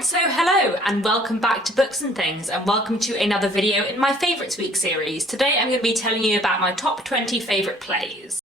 Right, so hello and welcome back to Books and Things, and welcome to another video in my Favourites Week series. Today I'm going to be telling you about my top 20 favourite plays.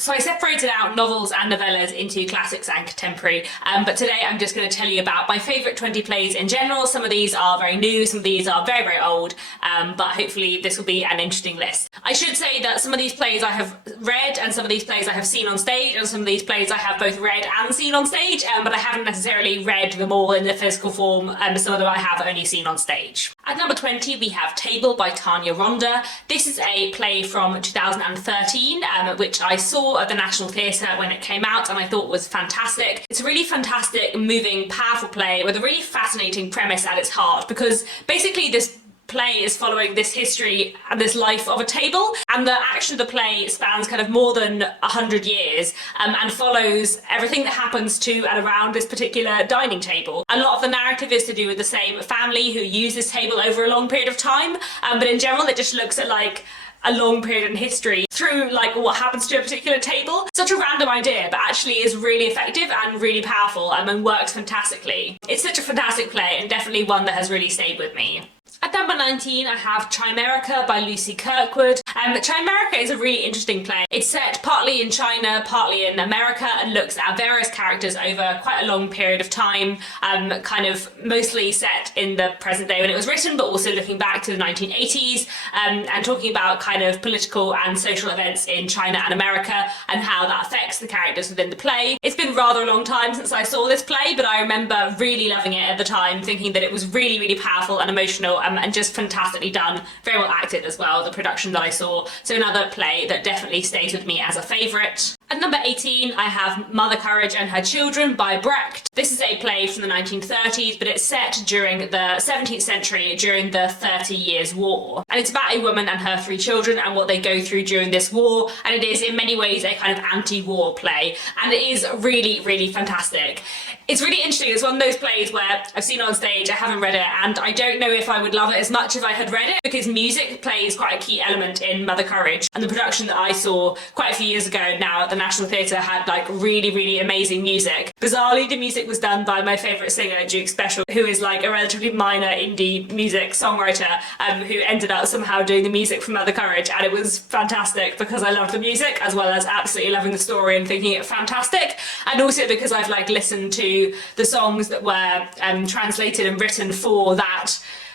So I separated out novels and novellas into classics and contemporary, but today I'm just going to tell you about my favourite 20 plays in general. Some of these are very new, some of these are very, very old, but hopefully this will be an interesting list. I should say that some of these plays I have read and some of these plays I have seen on stage, and some of these plays I have both read and seen on stage, but I haven't necessarily read them all in the physical form, some of them I have only seen on stage. At number 20 we have Table by Tanya Ronda. This is a play from 2013, which I saw at the National Theatre when it came out and I thought was fantastic. It's a really fantastic, moving, powerful play with a really fascinating premise at its heart, because basically this play is following this history and this life of a table, and the action of the play spans kind of more than 100 years and follows everything that happens to and around this particular dining table. A lot of the narrative is to do with the same family who use this table over a long period of time, but in general it just looks at like a long period in history through like what happens to a particular table. Such a random idea, but actually is really effective and really powerful and works fantastically. It's such a fantastic play and definitely one that has really stayed with me. At number 19 I have Chimerica by Lucy Kirkwood. Chimerica is a really interesting play. It's set partly in China, partly in America, and looks at various characters over quite a long period of time, kind of mostly set in the present day when it was written, but also looking back to the 1980s and talking about kind of political and social events in China and America and how that affects the characters within the play. It's been rather a long time since I saw this play, but I remember really loving it at the time, thinking that it was really, really powerful and emotional and just fantastically done, very well acted as well, the production that I saw. So another play that definitely stays with me as a favourite. At number 18 I have Mother Courage and Her Children by Brecht. This is a play from the 1930s, but it's set during the 17th century, during the 30 Years' War. And it's about a woman and her 3 children and what they go through during this war, and it is in many ways a kind of anti-war play, and it is really, really fantastic. It's really interesting. It's one of those plays where I've seen it on stage, I haven't read it, and I don't know if I would love it as much if I had read it, because music plays quite a key element in Mother Courage, and the production that I saw quite a few years ago now at the National Theatre had like really, really amazing music. Bizarrely, the music was done by my favourite singer, Duke Special, who is like a relatively minor indie music songwriter who ended up somehow doing the music for Mother Courage, and it was fantastic because I loved the music as well as absolutely loving the story and thinking it fantastic, and also because I've like listened to the songs that were translated and written for that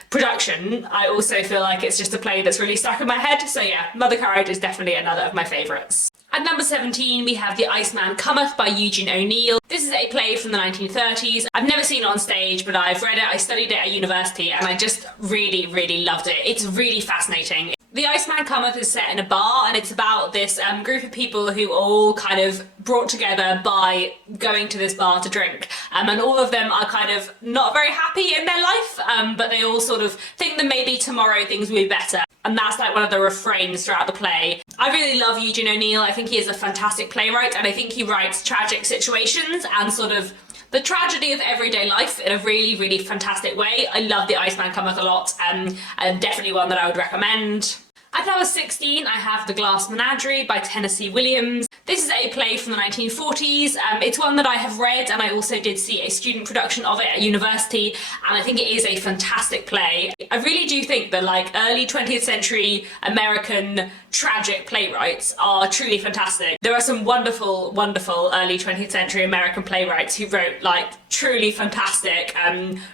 production. I also feel like it's just a play that's really stuck in my head. So yeah, Mother Courage is definitely another of my favourites. At number 17 we have The Iceman Cometh by Eugene O'Neill. This is a play from the 1930s. I've never seen it on stage, but I've read it, I studied it at university, and I just really, really loved it. It's really fascinating. The Iceman Cometh is set in a bar, and it's about this group of people who are all kind of brought together by going to this bar to drink, and all of them are kind of not very happy in their life, but they all sort of think that maybe tomorrow things will be better. And that's like one of the refrains throughout the play. I really love Eugene O'Neill. I think he is a fantastic playwright, and I think he writes tragic situations and sort of the tragedy of everyday life in a really, really fantastic way. I love The Iceman Cometh a lot, and definitely one that I would recommend. At number 16 I have The Glass Menagerie by Tennessee Williams. This is a play from the 1940s. It's one that I have read, and I also did see a student production of it at university, and I think it is a fantastic play. I really do think that like early 20th century American tragic playwrights are truly fantastic. There are some wonderful, wonderful early 20th century American playwrights who wrote like truly fantastic,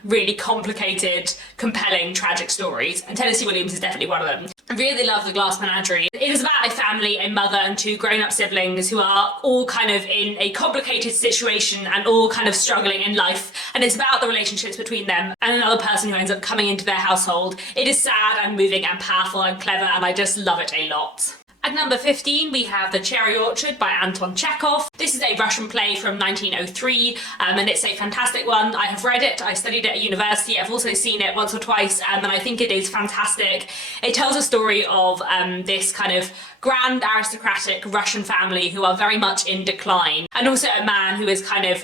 really complicated, compelling, tragic stories, and Tennessee Williams is definitely one of them. I really love The Glass Menagerie. It is about a family, a mother and 2 grown-up siblings who are all kind of in a complicated situation and all kind of struggling in life, and it's about the relationships between them and another person who ends up coming into their household. It is sad and moving and powerful and clever, and I just love it a lot. At number 15 we have The Cherry Orchard by Anton Chekhov. This is a Russian play from 1903, and it's a fantastic one. I have read it, I studied it at university, I've also seen it once or twice, and I think it is fantastic. It tells a story of this kind of grand aristocratic Russian family who are very much in decline, and also a man who is kind of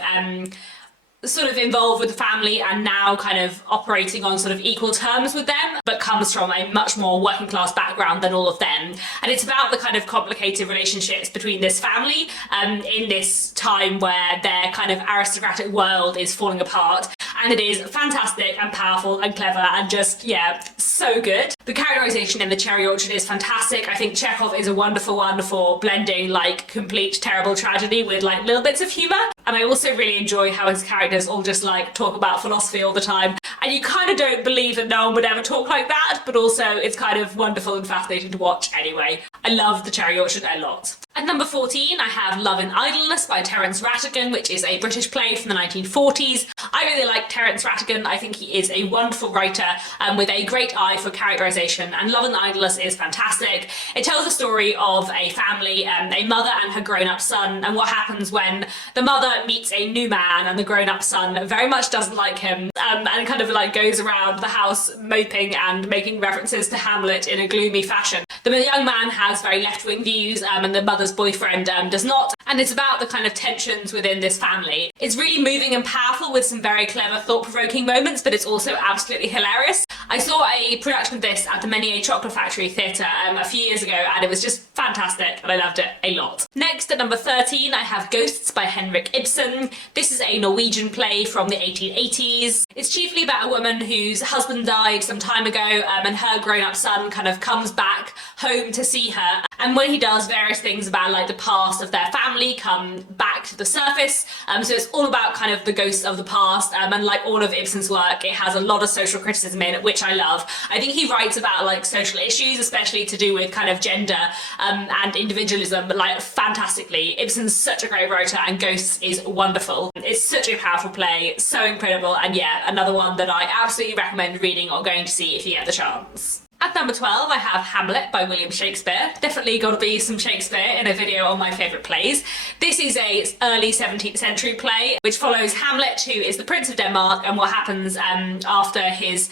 sort of involved with the family and now kind of operating on sort of equal terms with them, but comes from a much more working class background than all of them. And it's about the kind of complicated relationships between this family in this time where their kind of aristocratic world is falling apart. And it is fantastic and powerful and clever and just, yeah, so good. The characterization in The Cherry Orchard is fantastic. I think Chekhov is a wonderful one for blending like complete terrible tragedy with like little bits of humour. And I also really enjoy how his characters all just like talk about philosophy all the time. And you kind of don't believe that no one would ever talk like that, but also it's kind of wonderful and fascinating to watch anyway. I love The Cherry Orchard a lot. At number 14, I have Love and Idleness by Terence Rattigan, which is a British play from the 1940s. I really like Terence Rattigan. I think he is a wonderful writer with a great eye for characterization, and Love and Idleness is fantastic. It tells the story of a family, a mother and her grown-up son, and what happens when the mother meets a new man and the grown-up son very much doesn't like him, and kind of like goes around the house moping and making references to Hamlet in a gloomy fashion. The young man has very left-wing views and the mother's boyfriend does not, and it's about the kind of tensions within this family. It's really moving and powerful with some very clever, thought-provoking moments, but it's also absolutely hilarious. I saw a production of this at the Menier Chocolate Factory Theatre a few years ago, and it was just fantastic and I loved it a lot. Next, at number 13, I have Ghosts by Henrik Ibsen. This is a Norwegian play from the 1880s. It's chiefly about a woman whose husband died some time ago and her grown-up son kind of comes back home to see her, and when he does, various things about like the past of their family come back to the surface. So it's all about kind of the ghosts of the past, and like all of Ibsen's work, it has a lot of social criticism in it, which I love. I think he writes about like social issues, especially to do with kind of gender and individualism, but like fantastically. Ibsen's such a great writer and Ghosts is wonderful. It's such a powerful play, so incredible, and yeah, another one that I absolutely recommend reading or going to see if you get the chance. At number 12, I have Hamlet by William Shakespeare. Definitely got to be some Shakespeare in a video on my favourite plays. This is a early 17th century play which follows Hamlet, who is the Prince of Denmark, and what happens after his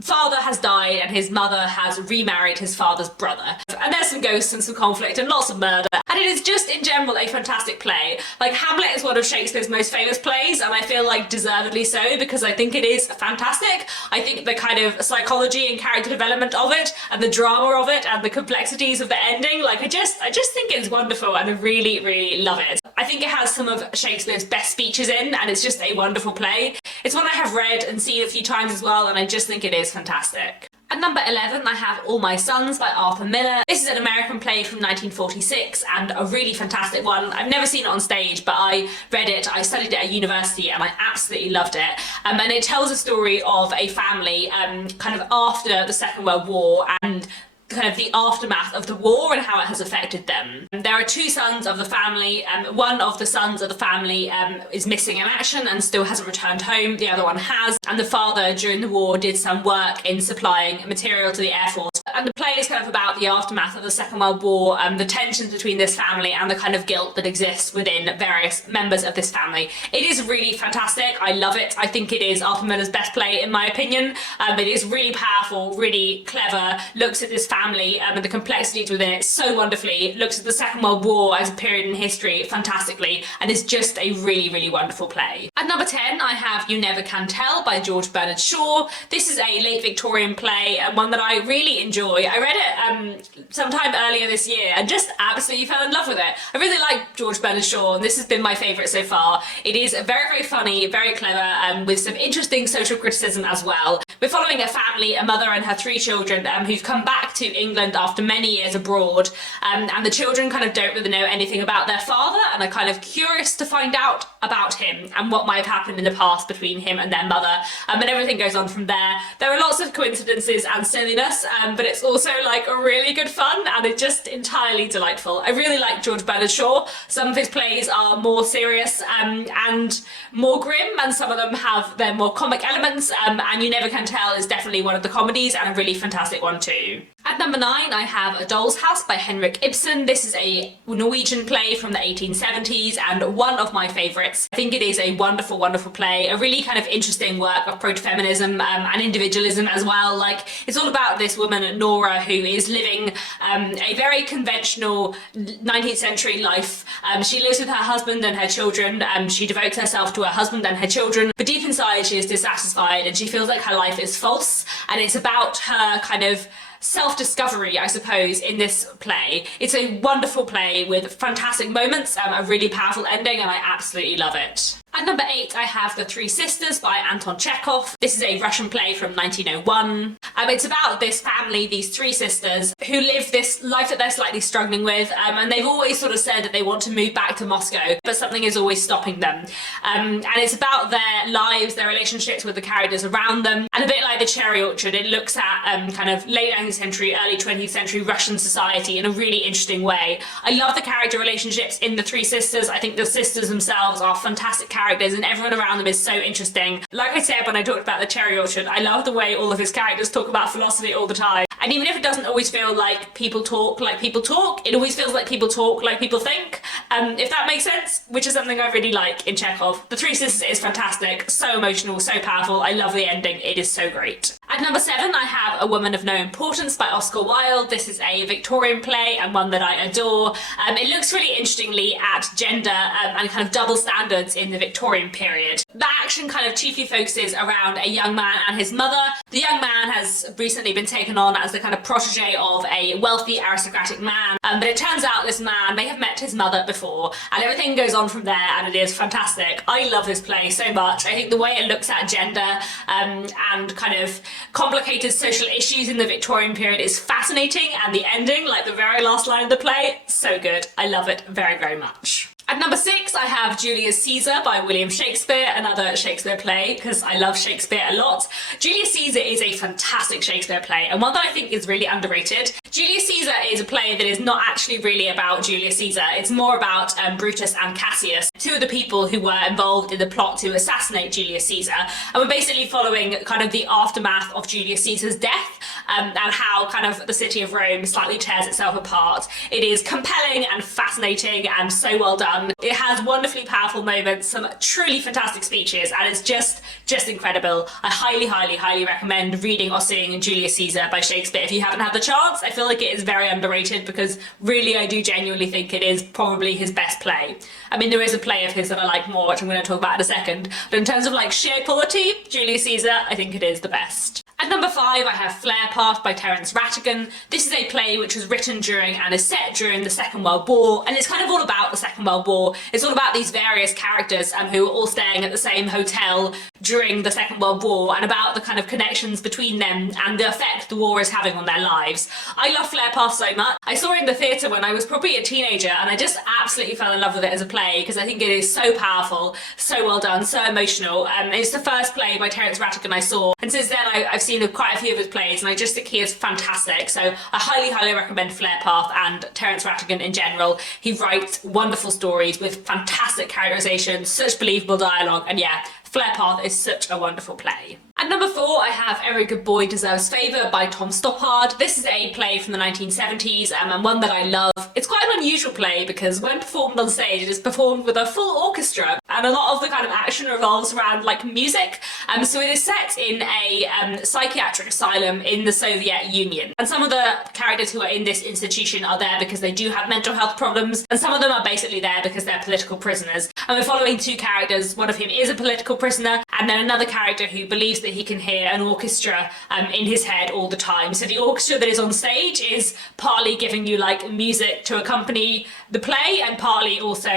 father has died and his mother has remarried his father's brother. And there's some ghosts and some conflict and lots of murder. And it is just in general a fantastic play. Like, Hamlet is one of Shakespeare's most famous plays, and I feel like deservedly so, because I think it is fantastic. I think the kind of psychology and character development of it and the drama of it and the complexities of the ending, like I just think it's wonderful and I really, really love it. I think it has some of Shakespeare's best speeches in, and it's just a wonderful play. It's one I have read and seen a few times as well, and I just think it is fantastic. At number 11, I have All My Sons by Arthur Miller. This is an American play from 1946 and a really fantastic one. I've never seen it on stage, but I read it, I studied it at university, and I absolutely loved it. And it tells a story of a family kind of after the Second World War and kind of the aftermath of the war and how it has affected them. There are two sons of the family. One of the sons of the family is missing in action and still hasn't returned home. The other one has. And the father, during the war, did some work in supplying material to the Air Force. And the play is kind of about the aftermath of the Second World War and the tensions between this family and the kind of guilt that exists within various members of this family. It is really fantastic. I love it. I think it is Arthur Miller's best play, in my opinion. It is really powerful, really clever, looks at this family and the complexities within it so wonderfully, looks at the Second World War as a period in history fantastically, and is just a really, really wonderful play. At number 10, I have You Never Can Tell by George Bernard Shaw. This is a late Victorian play and one that I really enjoy. I read it sometime earlier this year and just absolutely fell in love with it. I really like George Bernard Shaw, and this has been my favourite so far. It is very, very funny, very clever, with some interesting social criticism as well. We're following a family, a mother and her 3 children who've come back to England after many years abroad, and the children kind of don't really know anything about their father and are kind of curious to find out about him and what might have happened in the past between him and their mother, and everything goes on from there. There are lots of coincidences and silliness, but it's also like a really good fun, and it's just entirely delightful. I really like George Bernard Shaw. Some of his plays are more serious and more grim, and some of them have their more comic elements, and You Never Can Tell is definitely one of the comedies and a really fantastic one too. At number 9, I have A Doll's House by Henrik Ibsen. This is a Norwegian play from the 1870s and one of my favourites. I think it is a wonderful, wonderful play, a really kind of interesting work of proto-feminism and individualism as well. Like, it's all about this woman, Nora, who is living a very conventional 19th century life. She lives with her husband and her children. She devotes herself to her husband and her children, but deep inside she is dissatisfied and she feels like her life is false, and it's about her kind of self-discovery, I suppose, in this play. It's a wonderful play with fantastic moments, a really powerful ending, and I absolutely love it. At number 8, I have The Three Sisters by Anton Chekhov. This is a Russian play from 1901. It's about this family, these three sisters, who live this life that they're slightly struggling with, and they've always sort of said that they want to move back to Moscow, but something is always stopping them. And it's about their lives, their relationships with the characters around them, and a bit like The Cherry Orchard, it looks at kind of late 19th century, early 20th century Russian society in a really interesting way. I love the character relationships in The Three Sisters. I think the sisters themselves are fantastic characters and everyone around them is so interesting. Like I said when I talked about The Cherry Orchard, I love the way all of his characters talk about philosophy all the time. And even if it doesn't always feel like people talk like people talk, it always feels like people talk like people think. If that makes sense, which is something I really like in Chekhov. The Three Sisters is fantastic, so emotional, so powerful. I love the ending, it is so great. At number 7, I have A Woman of No Importance by Oscar Wilde. This is a Victorian play and one that I adore. It looks really interestingly at gender and kind of double standards in the Victorian period. The action kind of chiefly focuses around a young man and his mother. The young man has recently been taken on as the kind of protege of a wealthy aristocratic man, but it turns out this man may have met his mother before, and everything goes on from there, and it is fantastic. I love this play so much. I think the way it looks at gender and kind of complicated social issues in the Victorian period is fascinating, and the ending, like the very last line of the play, so good. I love it very, very much. At number 6, I have Julius Caesar by William Shakespeare, another Shakespeare play, because I love Shakespeare a lot. Julius Caesar is a fantastic Shakespeare play, and one that I think is really underrated. Julius Caesar is a play that is not actually really about Julius Caesar. It's more about Brutus and Cassius, two of the people who were involved in the plot to assassinate Julius Caesar. And we're basically following kind of the aftermath of Julius Caesar's death and how kind of the city of Rome slightly tears itself apart. It is compelling and fascinating and so well done. It has wonderfully powerful moments, some truly fantastic speeches, and it's just incredible. I highly, highly, highly recommend reading or seeing Julius Caesar by Shakespeare if you haven't had the chance. I feel like it is very underrated because really I do genuinely think it is probably his best play. I mean, there is a play of his that I like more, which I'm going to talk about in a second, but in terms of like sheer quality, Julius Caesar, I think it is the best. At number 5, I have Flare Path by Terence Rattigan. This is a play which was written during and is set during the Second World War, and it's kind of all about the Second World War. It's all about these various characters who are all staying at the same hotel during the Second World War, and about the kind of connections between them and the effect the war is having on their lives. I love Flare Path so much. I saw it in the theatre when I was probably a teenager, and I just absolutely fell in love with it as a play because I think it is so powerful, so well done, so emotional. It's the first play by Terence Rattigan I saw, and since then I've seen quite a few of his plays, and I just think he is fantastic. So I highly, highly recommend Flare Path and Terence Rattigan in general. He writes wonderful stories with fantastic characterization, such believable dialogue, and yeah, Flare Path is such a wonderful play. At number 4, I have Every Good Boy Deserves Favour by Tom Stoppard. This is a play from the 1970s and one that I love. It's quite an unusual play because when performed on stage, it is performed with a full orchestra, and a lot of the kind of action revolves around like music. So it is set in a psychiatric asylum in the Soviet Union. And some of the characters who are in this institution are there because they do have mental health problems, and some of them are basically there because they're political prisoners. And we're following two characters. One of whom is a political prisoner, and then another character who believes that he can hear an orchestra in his head all the time. So the orchestra that is on stage is partly giving you like music to accompany the play, and partly also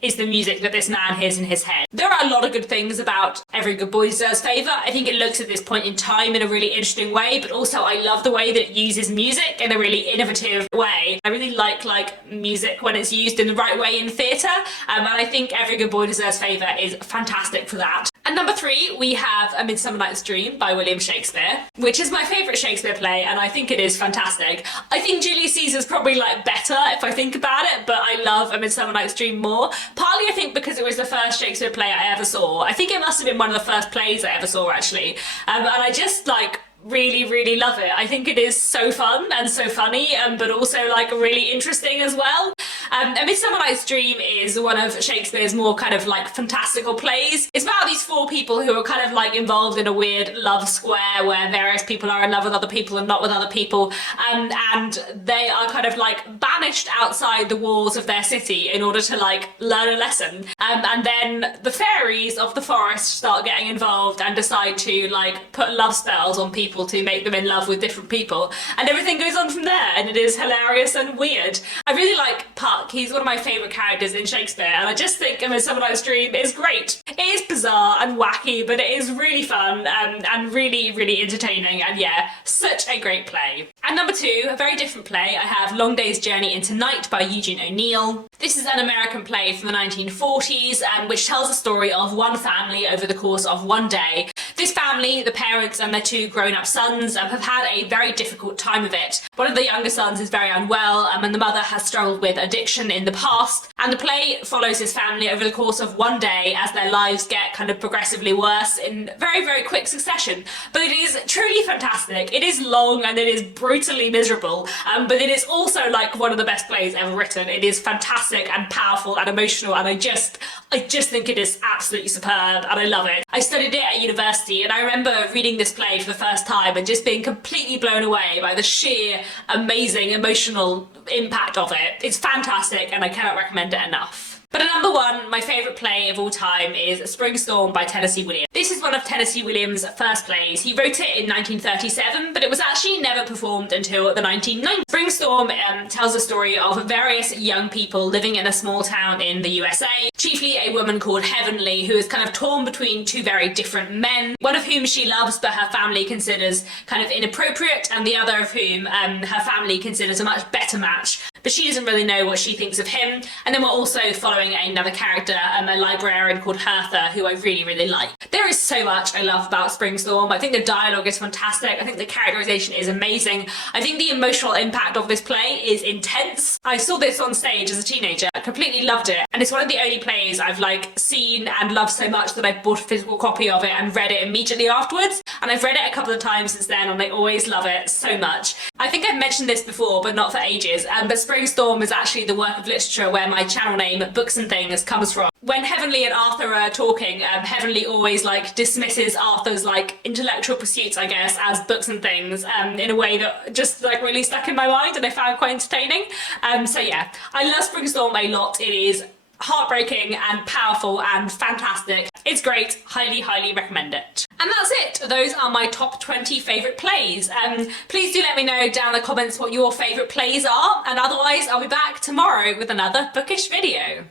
is the music that this man hears in his head. There are a lot of good things about Every Good Boy Deserves Favour. I think it looks at this point in time in a really interesting way, but also I love the way that it uses music in a really innovative way. I really like music when it's used in the right way in theatre, and I think Every Good Boy Deserves Favour is fantastic for that. At number 3, we have A Midsummer Night's Dream by William Shakespeare, which is my favourite Shakespeare play, and I think it is fantastic. I think Julius Caesar's probably like better if I think about it, but I love A Midsummer Night's Dream more. Partly I think because it was the first Shakespeare play I ever saw. I think it must have been one of the first plays I ever saw actually, and I just like really, really love it. I think it is so fun and so funny, but also like really interesting as well. A Midsummer Night's Dream is one of Shakespeare's more kind of like fantastical plays. It's about these four people who are kind of like involved in a weird love square where various people are in love with other people and not with other people, and they are kind of like banished outside the walls of their city in order to like learn a lesson. And then the fairies of the forest start getting involved and decide to like put love spells on people to make them in love with different people, and everything goes on from there, and it is hilarious and weird. I really like Puck. He's one of my favourite characters in Shakespeare, and I just think A Midsummer Night's Dream is great. It is bizarre and wacky, but it is really fun and really, really entertaining, and yeah, such a great play. And number two, a very different play, I have Long Day's Journey into Night by Eugene O'Neill. This is an American play from the 1940s, which tells the story of one family over the course of one day. This family, the parents and their two grown-up sons, have had a very difficult time of it. One of the younger sons is very unwell, and the mother has struggled with addiction in the past, and the play follows his family over the course of one day as their lives get kind of progressively worse in very, very quick succession. But it is truly fantastic. It is long and it is brutally miserable, but it is also like one of the best plays ever written. It is fantastic and powerful and emotional, and I just think it is absolutely superb, and I love it. I studied it at university, and I remember reading this play for the first time and just being completely blown away by the sheer amazing emotional impact of it. It's fantastic, and I cannot recommend it enough. But at number one, my favourite play of all time is Spring Storm by Tennessee Williams. This is one of Tennessee Williams' first plays. He wrote it in 1937, but it was actually never performed until the 1990s. Spring Storm tells the story of various young people living in a small town in the USA, chiefly a woman called Heavenly, who is kind of torn between two very different men, one of whom she loves but her family considers kind of inappropriate, and the other of whom her family considers a much better match, but she doesn't really know what she thinks of him. And then we're also following another character, a librarian called Hertha, who I really, really like. There is so much I love about Spring Storm. I think the dialogue is fantastic. I think the characterization is amazing. I think the emotional impact of this play is intense. I saw this on stage as a teenager, I completely loved it, and it's one of the only plays I've like seen and loved so much that I bought a physical copy of it and read it immediately afterwards, and I've read it a couple of times since then, and I always love it so much. I think I've mentioned this before, but not for ages, but Spring Storm is actually the work of literature where my channel name, Books and Things, comes from. When Heavenly and Arthur are talking, Heavenly always like dismisses Arthur's like intellectual pursuits, I guess, as books and things, in a way that just like really stuck in my mind and I found quite entertaining. So yeah, I love Spring Storm a lot. It is heartbreaking and powerful and fantastic. It's great. Highly, highly recommend it. And that's it. Those are my top 20 favourite plays. Please do let me know down in the comments what your favourite plays are, and otherwise I'll be back tomorrow with another bookish video.